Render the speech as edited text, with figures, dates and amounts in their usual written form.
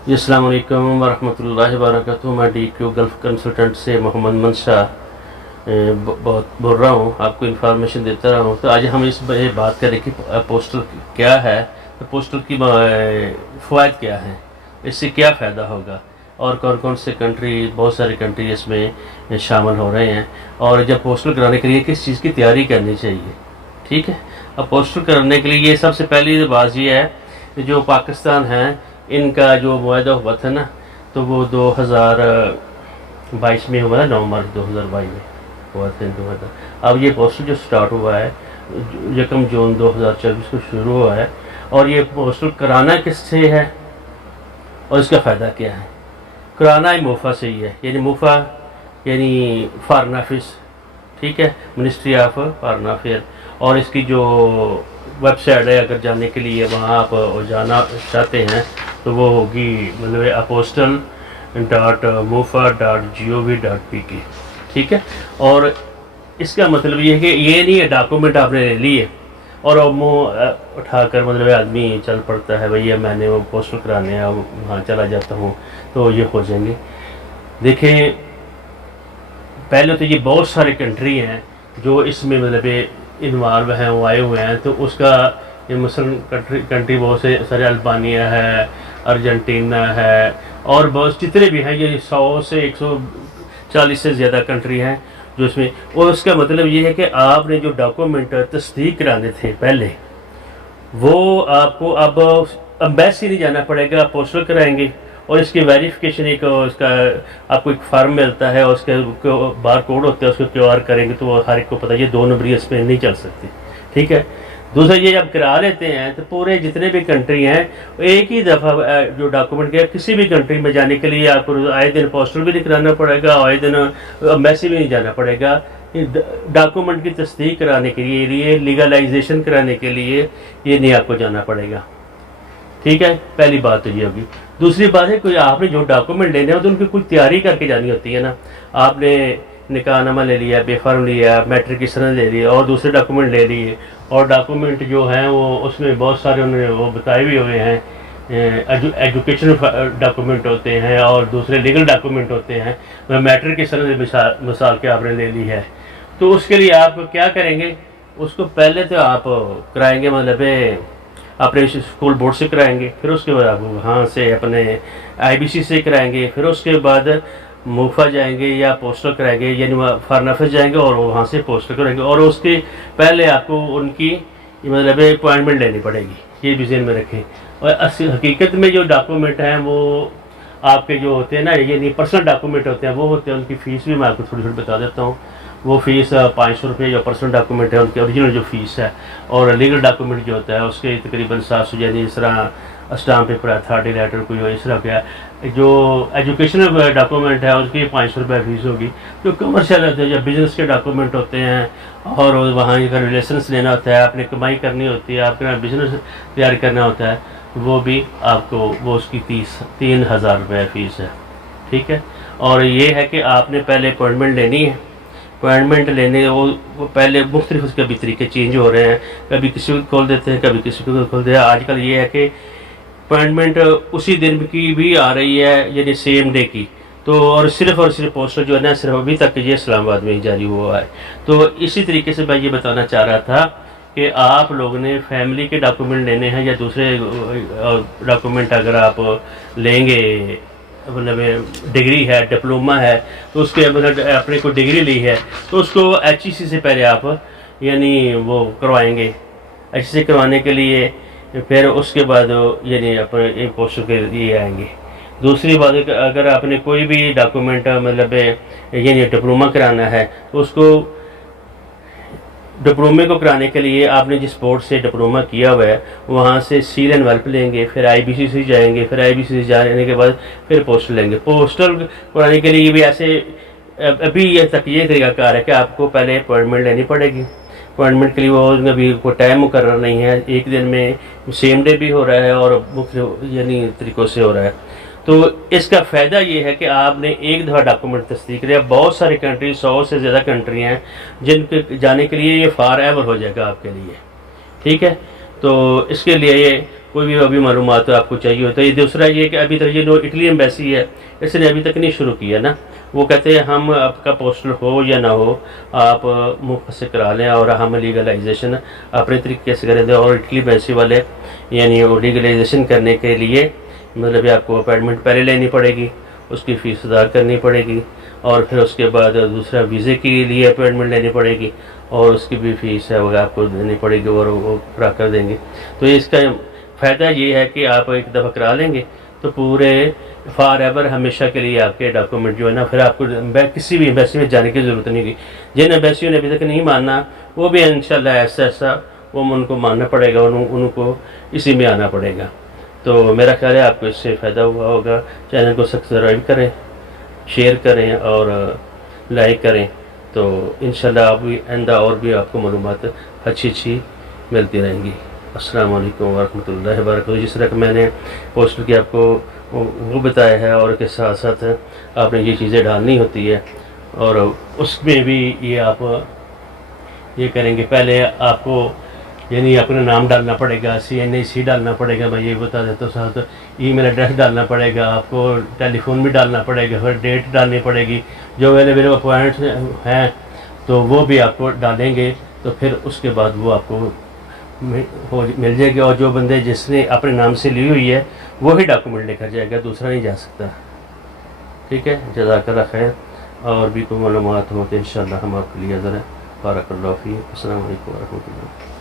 जी, अस्सलाम वालेकुम वरहमतुल्लाहि वबरकातुहू। मैं DQ गल्फ़ कंसल्टेंट से मोहम्मद मंशा बहुत बोल रहा हूँ, आपको इन्फॉर्मेशन देता रहा हूँ। तो आज हम इस बात करें कि पोस्टल क्या है, तो पोस्टल की फ़वाइद क्या हैं, इससे क्या फ़ायदा होगा और कौन कौन से कंट्री, बहुत सारे कंट्री इसमें शामिल हो रहे हैं, और जब पोस्टल कराने के लिए किस चीज़ की तैयारी करनी चाहिए। ठीक है। अब पोस्टल करने के लिए ये सबसे पहली बात ये है कि जो पाकिस्तान है, इनका जो मुआहदा हुआ था ना, तो वो 2022 में हुआ था, नवंबर 2022 में हुआ था इनका मुआहदा। अब ये पोस्टल जो स्टार्ट हुआ है 1 जून 2024 को शुरू हुआ है, और ये पोस्टल कराना किससे है और इसका फ़ायदा क्या है। कराना ही मुफा से ही है, यानी मुफा यानी फॉरेन ऑफिस, ठीक है, मिनिस्ट्री ऑफ फॉरेन अफेयर। और इसकी जो वेबसाइट है, अगर जाने के लिए वहाँ आप जाना चाहते हैं तो वो होगी मतलब apostle.mufa.gov.pk, ठीक है। और इसका मतलब ये है कि ये नहीं है डॉक्यूमेंट आपने ले लिए और अब मुँह उठाकर मतलब आदमी चल पड़ता है, भैया मैंने वो पोस्टल कराने हैं, वहाँ चला जाता हूँ तो ये हो जाएंगे। देखें, पहले तो ये बहुत सारे कंट्री हैं जो इसमें मतलब इन्वॉल्व हैं, वो आए हुए हैं। तो उसका ये मुस्लिम कंट्री बहुत से सारे, अल्बानिया है, अर्जेंटीना है, और बहुत जितने भी हैं, ये 100 से 140 से ज़्यादा कंट्री हैं जो इसमें। और उसका मतलब ये है कि आपने जो डॉक्यूमेंट तस्दीक कराने थे पहले, वो आपको अब एम्बेसी नहीं जाना पड़ेगा, आप पोस्टल कराएंगे। और इसकी वेरिफिकेशन एक उसका आपको एक फार्म मिलता है, और उसके बार कोड होता है, उसको QR करेंगे तो वो हर एक को पता है ये 2 नंबरी इस पर नहीं चल सकती, ठीक है। दूसरा, ये जब करा लेते हैं तो पूरे जितने भी कंट्री हैं एक ही दफ़ा जो डॉक्यूमेंट के किसी भी कंट्री में जाने के लिए आपको आए दिन पोस्टल भी नहीं कराना पड़ेगा, आए दिन एम्बेसी भी नहीं जाना पड़ेगा। डॉक्यूमेंट की तस्दीक कराने के लिए, लीगलाइजेशन कराने के लिए ये नहीं आपको जाना पड़ेगा, ठीक है। पहली बात तो ये होगी। दूसरी बात है, कोई आपने जो डॉक्यूमेंट लेने हो तो उनकी कुछ तैयारी करके जानी होती है ना। आपने निकाहनामा ले लिया, बेफार्म लिया, मैट्रिक की सनद ले ली और दूसरे डॉक्यूमेंट ले लिए, और डॉक्यूमेंट जो हैं वो उसमें बहुत सारे उन्होंने वो बताए भी हुए हैं, एजुकेशनल डॉक्यूमेंट होते हैं और दूसरे लीगल डॉक्यूमेंट होते हैं। मैट्रिक की सनद मिसाल के आपने ले ली है, तो उसके लिए आप क्या करेंगे, उसको पहले तो आप कराएंगे मतलब अपने स्कूल बोर्ड से कराएंगे, फिर उसके बाद आप वहाँ से अपने IBC से कराएंगे, फिर उसके बाद मुफा जाएंगे या पोस्टल कराएंगे, यानी फॉरेन अफेयर्स जाएंगे और वहाँ से पोस्टल कराएंगे। और उसके पहले आपको उनकी मतलब अपॉइंटमेंट लेनी पड़ेगी, ये भी ज़हन में रखें। और हकीकत में जो डॉक्यूमेंट हैं वो आपके जो होते हैं ना, यानी पर्सनल डॉक्यूमेंट होते हैं, वो होते हैं, उनकी फ़ीस भी मैं आपको थोड़ी थोड़ी बता देता हूँ। वो फ़ीस 500 रुपये जो पर्सनल डॉक्यूमेंट है उनकी ओरिजिनल जो फ़ीस है, और लीगल डॉक्यूमेंट जो होता है उसके तकरीबन 700, यानी इस तरह स्टाम्प पेपर, अथॉरिटी लेटर, कोई इस तरह का। जो एजुकेशनल डॉक्यूमेंट है उसकी 500 रुपये फ़ीस होगी। जो कमर्शियल होते हैं, जो बिज़नेस के डॉक्यूमेंट होते हैं, और वहाँ का रिलेशंस लेना होता है, आपने कमाई करनी होती है, आपके बिज़नेस तैयार करना होता है, वो भी आपको वो उसकी 3,000 रुपये फ़ीस है, ठीक है। और ये है कि आपने पहले अपॉइंटमेंट लेनी है। अपॉइंटमेंट लेने वो पहले मुख्तलिफ उसके भी तरीके चेंज हो रहे हैं, कभी किसी को खोल देते हैं, कभी किसी को खोल देते हैं। आजकल ये है कि अपॉइंटमेंट उसी दिन की भी आ रही है, यानी सेम डे की। तो और सिर्फ पोस्टर जो है ना, सिर्फ अभी तक ये इस्लामाबाद में ही जारी हुआ है। तो इसी तरीके से मैं ये बताना चाह रहा था कि आप लोगों ने फैमिली के डॉक्यूमेंट लेने हैं या दूसरे डॉक्यूमेंट अगर आप लेंगे, मतलब डिग्री है, डिप्लोमा है, तो उसके मतलब अपने को डिग्री ली है तो उसको HEC से पहले आप यानी वो करवाएंगे। HEC करवाने के लिए फिर उसके बाद यानी अपने पोस्टल के लिए आएंगे। दूसरी बात है कि अगर आपने कोई भी डॉक्यूमेंट मतलब यानी डिप्लोमा कराना है तो उसको डिप्लोमे को कराने के लिए आपने जिस बोर्ड से डिप्लोमा किया हुआ है वहाँ से सील एंड वेल्प लेंगे, फिर IBC से जाएंगे, फिर IBC से जाने के बाद फिर पोस्टल लेंगे। पोस्टल कराने के लिए भी ऐसे अभी ये तक ये तरीकाकार है कि आपको पहले अपॉइंटमेंट लेनी पड़ेगी। अपॉइंटमेंट के लिए वो अभी कोई टाइम मुकर्रर नहीं है, एक दिन में सेम डे भी हो रहा है और मुख्तलिफ यानी तरीक़ों से हो रहा है। तो इसका फ़ायदा ये है कि आपने एक दफ़ा डॉक्यूमेंट तस्दीक किया। बहुत सारी कंट्री, 100 से ज़्यादा कंट्री हैं जिनके जाने के लिए ये फॉर एवर हो जाएगा आपके लिए, ठीक है। तो इसके लिए ये कोई भी अभी मालूमात आपको चाहिए हो। तो ये दूसरा ये कि अभी तक ये जो इटली एम्बेसी है इसने अभी तक नहीं शुरू किया ना, वो कहते हैं हम आपका पोस्टल हो या ना हो आप मुफ्त से करा लें और हम लीगलाइजेशन अपने तरीके से करें। और इटली एम्बेसी वाले यानी वो लीगलाइजेशन करने के लिए मतलब आपको अपॉइंटमेंट पहले लेनी पड़ेगी, उसकी फ़ीस अदा करनी पड़ेगी, और फिर उसके बाद दूसरा वीज़े के लिए अपॉइंटमेंट लेनी पड़ेगी और उसकी भी फ़ीस है वो आपको देनी पड़ेगी और वो करा कर देंगे। तो इसका फ़ायदा ये है कि आप एक दफ़ा करा लेंगे तो पूरे फॉर एवर हमेशा के लिए आपके डॉक्यूमेंट जो है ना, फिर आपको किसी भी एम्बेसी में जाने की ज़रूरत नहीं होगी। जिन एम्बेसियों ने अभी तक नहीं माना वो भी इंशाल्लाह ऐसा ऐसा वो उनको मानना पड़ेगा, उनको इसी में आना पड़ेगा। तो मेरा ख्याल है आपको इससे फ़ायदा हुआ होगा। चैनल को सब्सक्राइब करें, शेयर करें और लाइक करें, तो इंशाल्लाह आप भी आइंदा और भी आपको मालूमात अच्छी मिलती रहेंगी। अस्सलाम वालेकुम वरहमतुल्लाहि वबरकातुहू। जिस तरह कि मैंने पोस्टर की आपको वो बताया है और के साथ साथ आपने ये चीज़ें डालनी होती है और उसमें भी ये आप ये करेंगे। पहले आपको यानी अपना नाम डालना पड़ेगा, CNAC डालना पड़ेगा, मैं ये बता देता हूँ। साथ ईमेल एड्रेस डालना पड़ेगा, आपको टेलीफोन भी डालना पड़ेगा, फिर डेट डालनी पड़ेगी, जो अवेलेबल अपॉइंटमेंट हैं तो वो भी आपको डालेंगे। तो फिर उसके बाद वो आपको मिल जाएगी और जो बंदे जिसने अपने नाम से ली हुई है वो ही डॉक्यूमेंट लेकर जाएगा, दूसरा नहीं जा सकता। ठीक है, जज़ाकल्लाह खैर। और भी कोई मालूमात हो तो इंशाल्लाह हम आपके लिए ज़रा बारकल्लाहु फ़ीक। अस्सलाम वालेकुम वरहमतुल्लाह।